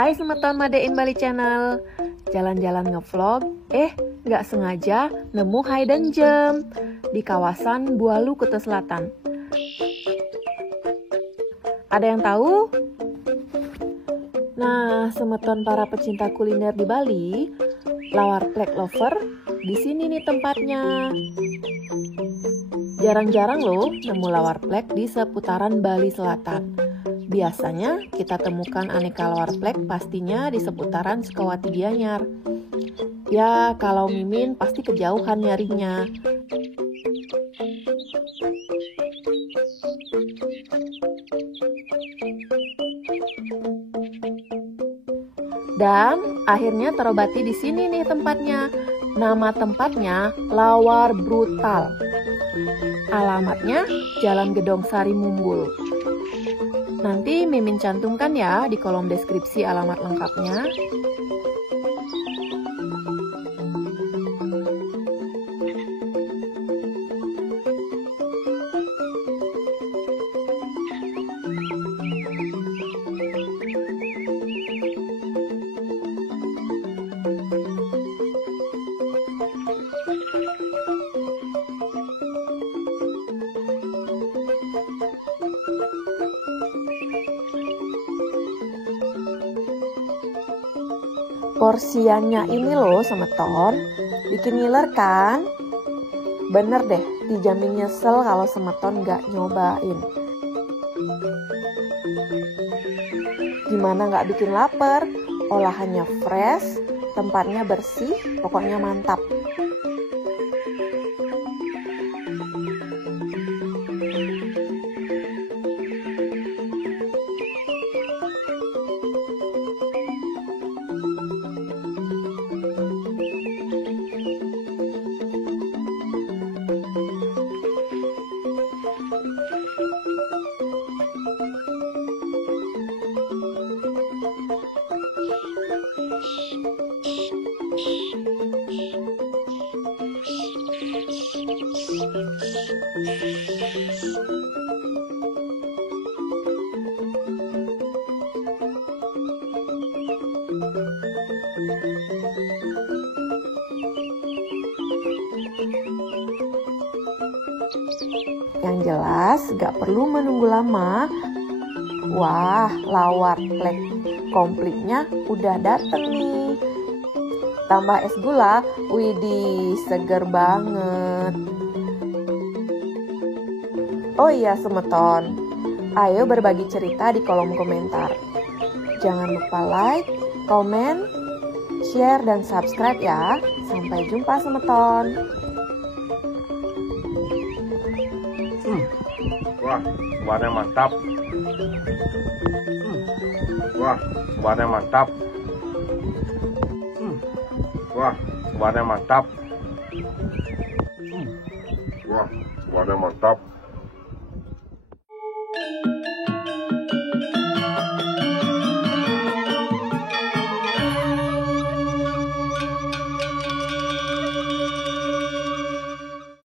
Hai Semeton Madein Bali Channel. Jalan-jalan ngevlog, nggak sengaja nemu hidden gem di kawasan Bualu, Kuta Selatan. Ada yang tahu? Nah, Semeton para pecinta kuliner di Bali, Lawar Plek Lover, di sini nih tempatnya. Jarang-jarang loh nemu lawar plek di seputaran Bali Selatan. Biasanya kita temukan aneka lawar plek pastinya di seputaran Sukawati Gianyar. Ya, kalau Mimin pasti kejauhan nyarinya. Dan akhirnya terobati di sini nih tempatnya. Nama tempatnya Lawar Brutal. Alamatnya Jalan Gedong Sari Mumbul. Nanti Mimin cantumkan ya di kolom deskripsi alamat lengkapnya. Porsiannya ini loh Semeton, bikin ngiler kan? Bener deh, dijamin nyesel kalau Semeton nggak nyobain. Gimana nggak bikin lapar? Olahannya fresh, tempatnya bersih, pokoknya mantap. Yang jelas gak perlu menunggu lama. Wah, lawar plek komplitnya udah dateng nih. Tambah es gula, widih seger banget. Oh iya Semeton, ayo berbagi cerita di kolom komentar. Jangan lupa like, komen, share, dan subscribe ya. Sampai jumpa Semeton. Wah, warnanya mantap. Wah, warnanya mantap. Wah, warnanya mantap. Wah, warnanya mantap.